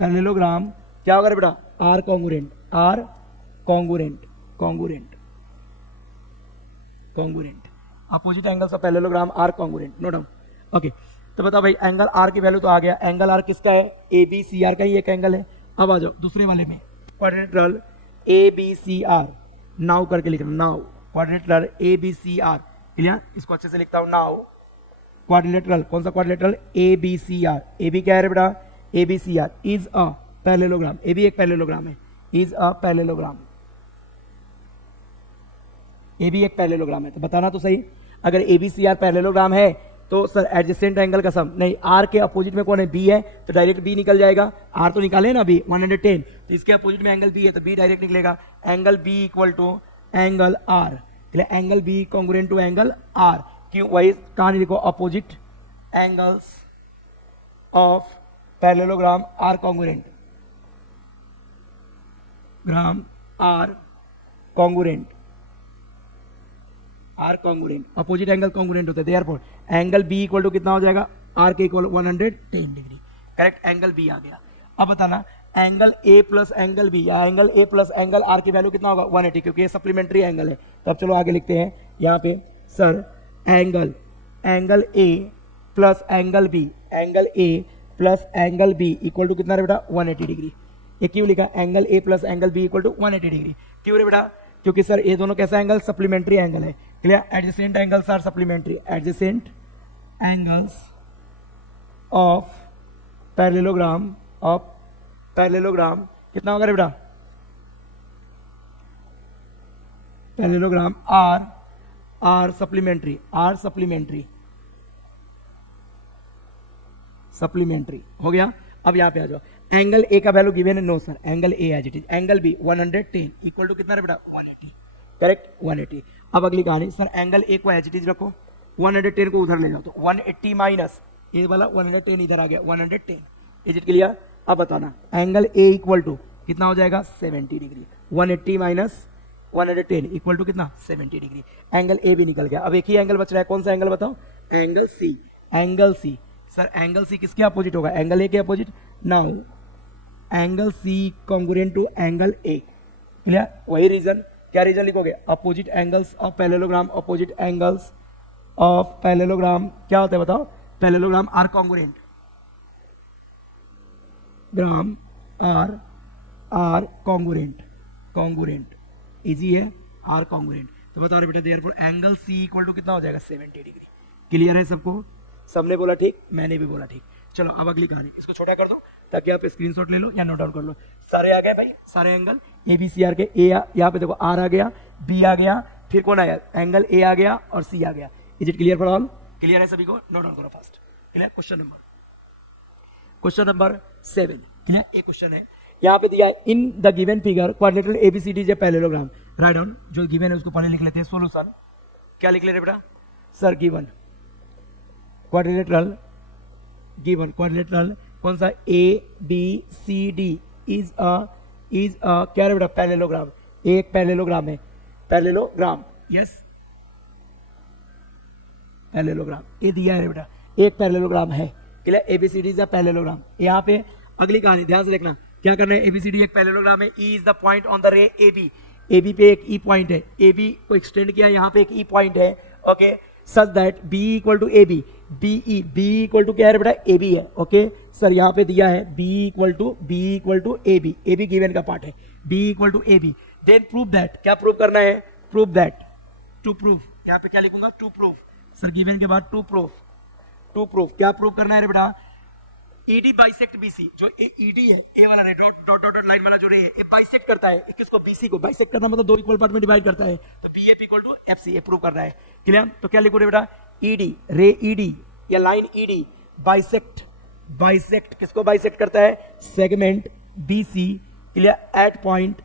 parallelogram क्या होगा बेटा? R congruent. Opposite angles of parallelogram R congruent. Note down. Okay तो बताओ भाई एंगल R की वैल्यू तो आ गया। एंगल R किसका है? ABCR का ही एक एंगल है। अब आ जाओ दूसरे वाले में, क्वाड्रिलेटरल ABCR। नाउ करके लिखना, नाउ क्वाड्रिलेटरल ABCR। क्लियर? इसको अच्छे से लिखता हूं। नाउ क्वाड्रिलेटरल कौन सा? Quadrilateral ABCR। AB क्या है बेटा? ABCR is a parallelogram. A भी एक पैरेललोग्राम है, इज अ पैरेललोग्राम। ए भी एक पैरेललोग्राम है। तो बताना तो सही, अगर ABCR पैरेललोग्राम है तो सर एडजेसेंट एंगल का सम नहीं, R के अपोजिट में कौन है? B है, तो डायरेक्ट B निकल जाएगा। R तो निकाले ना B 110, तो इसके अपोजिट में एंगल B है तो B डायरेक्ट निकलेगा। Angle B equal to angle R, angle B congruent to angle R। क्यों? वही कहानी देखो, opposite angles of parallelogram are congruent. Parallelogram are congruent, are congruent, opposite angle congruent होते हैं, therefore angle B equal to कितना हो जाएगा, R के equal 110 degree, correct, angle B आ गया। अब बताना angle A plus angle B या angle A plus angle R की वैल्यू कितना होगा, 180, क्योंकि ये सप्लीमेंट्री एंगल है। तब चलो आगे लिखते हैं यहाँ पे, sir angle A plus angle B, angle A plus angle B equal to कितना रे बेटा, 180 डिग्री। ये क्यों लिखा, angle A plus angle B equal to 180 degree, क्यों रे बेटा, क्योंकि सर ये दोनों कैसा एंगल, सप्लीमेंट्री एंगल है, clear, adjacent angles are supplementary, adjacent angles of parallelogram कितना होगा रे बेटा, पैरेललोग्राम आर सप्लीमेंट्री हो गया। अब यहाँ पे आ जाओ, एंगल ए का वैल्यू गिवन है, no sir, angle A as it is, angle B 110 equal to कितना रे बेटा, 180, करेक्ट, 180। अब अगली कहानी, सर एंगल ए को एज इट इज रखो, 110 को उधर ले जाओ, तो 180 माइनस ये वाला 110 इधर आ गया, 110, इज इट क्लियर। अब बताना एंगल ए इक्वल टू कितना हो जाएगा, 70 डिग्री, 180 माइनस 110 इक्वल टू कितना, 70 डिग्री, एंगल ए भी निकल गया। अब एक ही एंगल बच रहा है, कौन सा एंगल बताओ, angle C, sir angle C किसके अपोजिट होगा, एंगल ए के opposite, now angle C congruent to angle A, clear, वही रीजन, क्या रीजन लिखोगे, opposite angles of parallelogram, opposite angles of parallelogram क्या होता है बताओ, पैरेललोग्राम आर कॉन्ग्रुएंट, ग्राम आर कॉन्ग्रुएंट इजी है, आर कॉन्ग्रुएंट, तो बता रहे बेटा therefore angle C equal to कितना हो जाएगा, 70 डिग्री, क्लियर है सबको, सबने बोला ठीक, मैंने भी बोला ठीक। चलो अब अगली कहानी, इसको छोटा कर दो ताकि आप स्क्रीनशॉट ले लो या नोट डाउन कर लो, सारे आ गए भाई, सारे angle A B C are के, ए यहाँ पे देखो आर आ गया, बी आ गया, फिर कौन आया, एंगल ए आ गया और सी आ गया, is it clear for all, clear है सभी को, नोट डाउन करो first, clear. Question number 7, clear, एक क्वेश्चन है यहाँ पे दिया है, in the given figure quadrilateral ABCD is a parallelogram, right down, जो गिवन है उसको पहले लिख लेते हैं, सॉल्यूशन क्या लिख ले रहे बेटा, सर गिवन क्वाड्रिलेटरल कौन सा, A B C D is a क्या है बेटा, पैरेललोग्राम, एक पैरेललोग्राम है, पैरेललोग्राम, यस पैरेललोग्राम, ये दिया है बेटा, एक पैरेललोग्राम है, clear, ABCD is a parallelogram. यहाँ पे अगली कहानी ध्यान से देखना, क्या करना है, एबीसीडी एक पैरेललोग्राम है, E is the point on the ray A B पे एक ई पॉइंट है, ए बी को एक्सटेंड किया, यहाँ पे एक ई पॉइंट है, okay, such that B equal to A B, B equal to क्या है बेटा, ए बी है, ओके सर, यहाँ पे दिया है B equal to A B given का पार्ट है, B equal to A B, then prove that, क्या प्रूव करना है, प्रूव दैट, टू प्रूव, यहाँ पे क्या लिखूंगा, टू प्रूव, सर गिवन के बाद टू प्रूव, क्या प्रूव करना है रे बेटा, AD बाइसेक्ट BC, जो ED है, ए वाला रे डॉट लाइन वाला जो रे है, ये बाइसेक्ट करता है, किसको, BC को, बाइसेक्ट करना मतलब दो इक्वल पार्ट में डिवाइड करता है, तो BF इक्वल टू FC, ये प्रूव कर रहा है, क्लियर। तो क्या लिखो रे बेटा, ED रे ED या लाइन ED बाइसेक्ट किसको बाइसेक्ट करता है, segment BC, clear, at point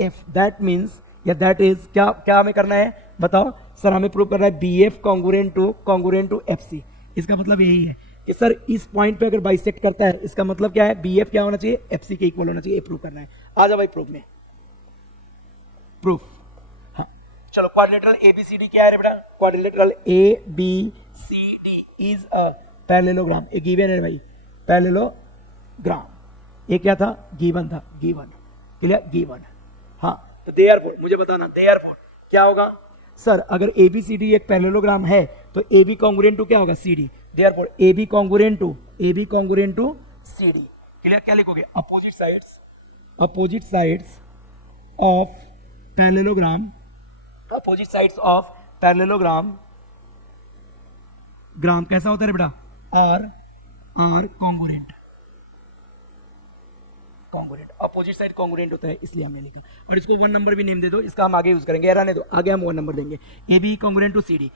F, that means या दैट इज क्या हमें करना है बताओ, सर हमें प्रूव करना है BF कॉन्ग्रुएंट टू FC, इसका मतलब यही है कि सर इस पॉइंट पे अगर बाइसेक्ट करता है, इसका मतलब क्या है, BF क्या होना चाहिए, FC के इक्वल होना चाहिए, प्रूव करना है। आ जाओ भाई प्रूफ में, प्रूफ, हाँ चलो, क्वाड्रिलेटरल ABCD क्या है रे बेटा, quadrilateral ABCD is a parallelogram, ये गिवन है भाई, पैरेललोग्राम, ये क्या था, गिवन था, क्लियर, गिवन, हाँ, तो देयरफॉर मुझे बताना, देयरफॉर क्या होगा, सर अगर ABCD एक पैरेललोग्राम है तो AB कॉन्ग्रुएंट टू क्या होगा, CD, therefore AB congruent to CD, clear, क्या लिखोगे, अपोजिट साइड्स ऑफ पैरेललोग्राम, ग्राम कैसा होता है बेटा, are congruent, opposite side congruent होता है, इसलिए हमने लिखा, और इसको 1 नंबर भी नेम दे दो, इसका हम आगे यूज करेंगे, रहने दो, आगे हम 1 नंबर देंगे, AB congruent to CD,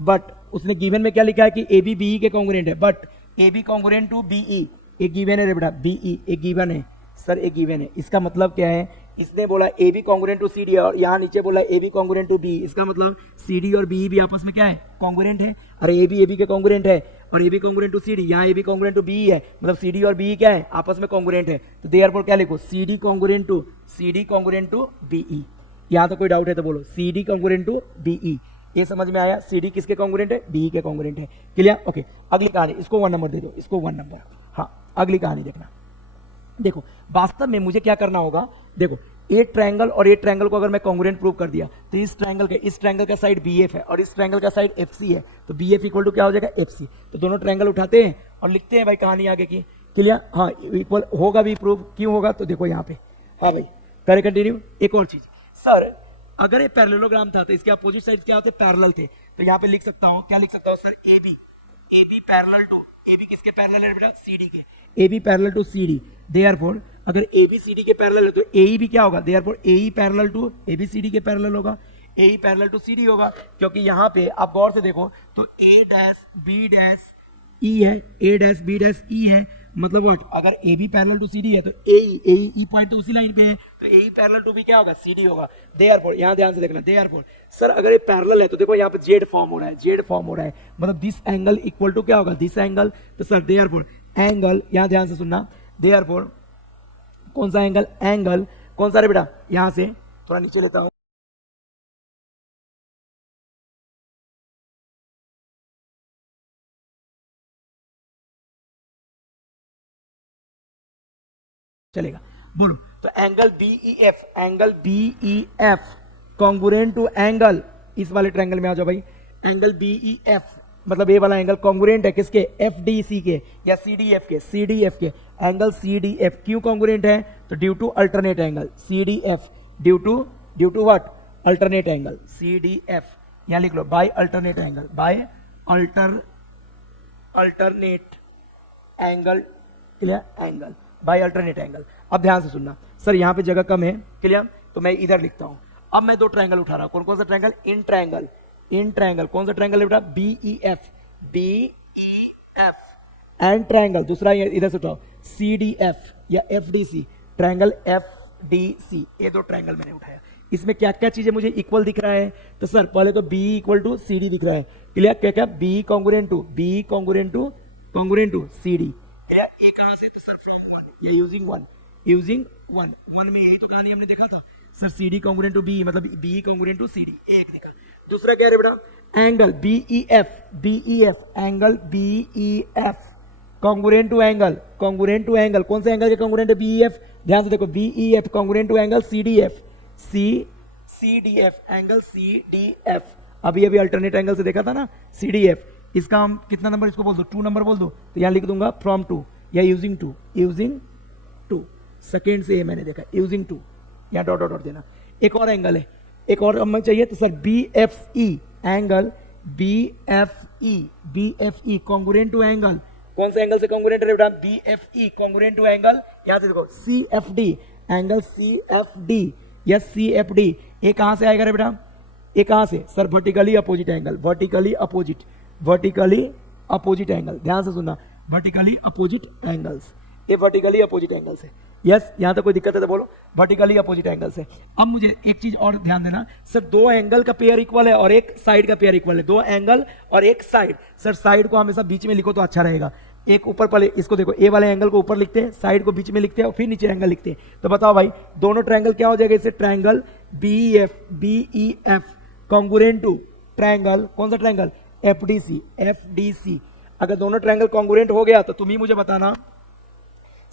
but उसने गिवन में क्या लिखा है कि AB BE के कॉन्ग्रुएंट है, but AB congruent to BE, एक गिवन है बेटा, BE एक गिवन है, सर एक गिवन है, इसका मतलब क्या है, इसने बोला AB कॉन्ग्रुएंट टू CD और यहाँ नीचे बोला AB कॉन्ग्रुएंट टू BE, इसका मतलब CD और BE भी आपस में क्या है, कॉन्ग्रुएंट है, अरे AB के कॉन्ग्रुएंट है, और A B congruent to C D, यहाँ A B congruent to B है, मतलब सी डी और बी क्या है आपस में कॉन्ग्रुएंट है, तो देयरफॉर क्या लिखो C D congruent to B E. यहाँ तो कोई डाउट है तो बोलो C D congruent to B E. ये समझ में आया, सी डी किसके कॉन्ग्रुएंट है, बी के कॉन्ग्रुएंट है। Clear, okay. अगली कहानी, इसको 1 नंबर दे दो, इसको 1 नंबर। हाँ, अगली कहानी देखना। देखो वास्तव में मुझे क्या करना होगा, देखो एक ट्रायंगल और एक ट्रायंगल को अगर मैं कॉन्ग्रुएंट प्रूव कर दिया तो इस ट्रायंगल का साइड बी एफ है और इस ट्रायंगल का साइड एफ सी है, तो बी एफ इक्वल टू क्या हो जाएगा एफ सी। तो दोनों ट्रायंगल उठाते हैं और लिखते हैं भाई कहानी आगे की। क्लियर, हाँ इक्वल होगा भी, प्रूव क्यों होगा तो देखो यहाँ पे। हाँ भाई करे कंटिन्यू। एक और चीज सर, अगर ये पैरेललोग्राम था तो इसके अपोजिट साइड क्या होते, पैरेलल थे, तो यहाँ पे लिख सकता हूँ, क्या लिख सकता हूँ sir, A B parallel to, A B किसके पैरेलल है बेटा, सी डी के, A B parallel to C D. Therefore अगर ए बी सी डी के पैरेलल है तो ए ई भी क्या होगा, therefore A E parallel to A B C D के पैरेलल होगा, A E parallel to C D होगा, क्योंकि यहाँ पे आप गौर से देखो तो A dash B dash E है, A dash B dash E है, मतलब व्हाट, अगर A B parallel to C D है तो ए ई पॉइंट तो उसी लाइन पे है, तो ए ई पैरेलल टू भी क्या होगा, सी डी होगा। देयरफॉर यहाँ ध्यान से देखना, देयरफॉर सर अगर ये पैरेलल है तो देखो यहाँ पे जेड फॉर्म हो रहा है, जेड फॉर्म हो रहा है, मतलब दिस एंगल इक्वल टू क्या होगा, दिस एंगल। तो सर देयरफॉर एंगल, यहाँ ध्यान से सुनना, देयरफॉर कौन सा एंगल, एंगल कौन सा रे बेटा, यहां से थोड़ा नीचे लेता हूं, चलेगा बोलो। तो angle B E F congruent to angle, इस वाले ट्रायंगल में आ जाओ भाई, एंगल बी ई एफ मतलब ये वाला एंगल कॉन्ग्रुएंट है किसके, एफ डी सी के या सी डी एफ के, एंगल सी डी एफ क्यों कॉन्ग्रुएंट है, तो due to alternate angle, C D F due to what, alternate angle, C D F यहां लिख लो, by alternate angle, by alternate angle, clear, angle by alternate angle. अब ध्यान से सुनना सर, यहाँ पे जगह कम है, क्लियर, तो मैं इधर लिखता हूं। अब मैं 2 ट्रायंगल उठा रहा हूं, कौन कौन सा ट्रायंगल, इन ट्रायंगल कौन सा ट्रायंगल है बेटा, B E F and triangle दूसरा इधर से उठाओ सी डी एफ या F D C, triangle F D C, ये 2 ट्रायंगल मैंने उठाया। इसमें क्या क्या चीजें मुझे इक्वल दिख रहा है, तो सर पहले तो B equal to C D दिख रहा है, क्लियर, क्या क्या, B congruent to C D, clear. A कहां से, तो सर फ्रॉम 1 या यूजिंग वन में यही तो कहानी हमने देखा था sir, C D congruent to B मतलब B congruent to C D, एक दिखा। दूसरा क्या है बेटा, angle B E F angle B E F congruent to angle, कौन से एंगल के कॉन्ग्रुएंट है, बी ई एफ, ध्यान से देखो B E F congruent to angle C D F, angle C D F, अभी अल्टरनेट एंगल से देखा था ना, सी डी एफ, इसका हम कितना नंबर इसको बोल दो, 2 नंबर बोल दो, तो यहां लिख दूंगा फ्रॉम 2 या यूजिंग टू, सेकेंड से मैंने देखा यूजिंग 2, यहाँ डॉट देना। एक और एंगल है, एक और हमें चाहिए, तो sir B F E angle B F E congruent to angle, कौन से एंगल से कॉन्ग्रुएंट है बेटा, B F E congruent to angle, यहां से देखो C F D, angle C F D या सी एफ डी, ये कहां से आएगा रे बेटा, ये कहां से, sir vertically opposite angle, vertically opposite angle, ध्यान से सुनना, वर्टिकली अपोजिट एंगल्स, ये वर्टिकली अपोजिट एंगल्स है, यस, यहां तक कोई दिक्कत है तो बोलो, वर्टिकली अपोजिट एंगल्स है। अब मुझे एक चीज और ध्यान देना सर, 2 एंगल का पेयर इक्वल है और एक साइड का पेयर इक्वल है, 2 एंगल और एक साइड, सर साइड को हमेशा बीच में लिखो तो अच्छा रहेगा, एक ऊपर पहले इसको देखो, ए वाले एंगल को ऊपर लिखते हैं, साइड को बीच में लिखते हैं और फिर नीचे एंगल लिखते हैं, तो बताओ भाई दोनों ट्रायंगल क्या हो जाएगा, इसे triangle B E F congruent to triangle, कौन सा ट्रायंगल, एफ डी सी। अगर दोनों ट्रायंगल कॉन्ग्रुएंट हो गया तो तुम ही मुझे बताना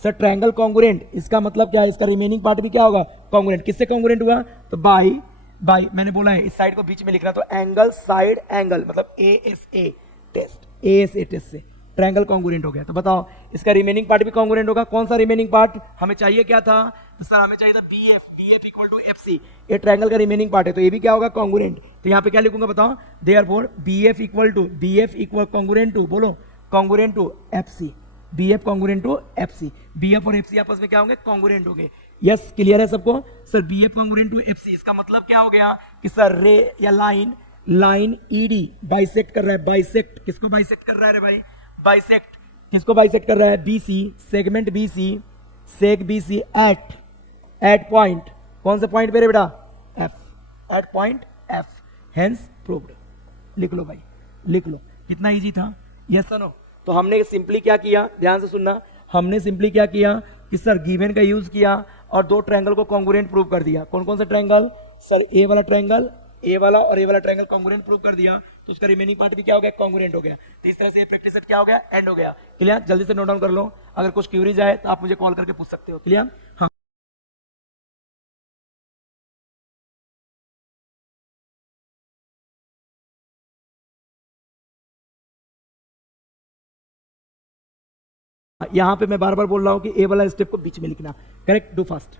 सर, ट्रायंगल कॉन्ग्रुएंट इसका मतलब क्या है, इसका रिमेनिंग पार्ट भी क्या होगा, कॉन्ग्रुएंट, किससे कॉन्ग्रुएंट हुआ, तो बाई मैंने बोला है इस साइड को बीच में लिखना, तो एंगल साइड एंगल मतलब ए एस ए टेस्ट से ट्रायंगल कॉन्ग्रुएंट हो गया। तो बताओ इसका रिमेनिंग पार्ट भी कॉन्ग्रुएंट होगा, कौन सा रिमेनिंग पार्ट हमें चाहिए, क्या था, तो सर हमें चाहिए था B F equal to F C, ये ट्रायंगल का रिमेनिंग पार्ट है, तो ये भी क्या होगा, कॉन्ग्रुएंट, तो यहाँ पे क्या लिखूंगा बताओ, therefore B F equal congruent to, बोलो congruent to F C, B F congruent to F C, B F और एफ सी आपस में क्या होंगे, कॉन्ग्रुएंट होंगे, यस क्लियर है सबको, sir B F congruent to F C, इसका मतलब क्या हो गया कि सर रे या लाइन ई डी बाइसेक्ट कर रहा है, किसको बाइसेक्ट कर रहा है रे भाई, किसको बाइसेक्ट कर रहा है, B C, segment B C, at point, कौन से पॉइंट पे रे बेटा, F, at point F, hence proved, लिख लो भाई, लिख लो, कितना इजी था, यस सर नो। तो हमने सिंपली क्या किया, ध्यान से सुनना, हमने सिंपली क्या किया कि सर गिवन का यूज किया और दो ट्रायंगल को कॉन्ग्रुएंट प्रूव कर दिया। कौन कौन सा ट्रायंगल सर, ए वाला ट्रायंगल, ए वाला और ए वाला ट्रायंगल कॉन्ग्रुएंट प्रूव कर दिया, तो उसका रिमेनिंग पार्ट भी क्या हो गया, कॉन्ग्रुएंट हो गया। तो इस तरह से प्रैक्टिस सेट क्या हो गया, एंड हो गया। क्लियर, जल्दी से नोट डाउन कर लो, अगर कुछ क्यूरीज आए तो आप मुझे कॉल करके पूछ सकते हो। क्लियर, हाँ। यहाँ पे मैं बार बार बोल रहा हूँ कि ए वाला स्टेप को बीच में लिखना, करेक्ट, डू फास्ट।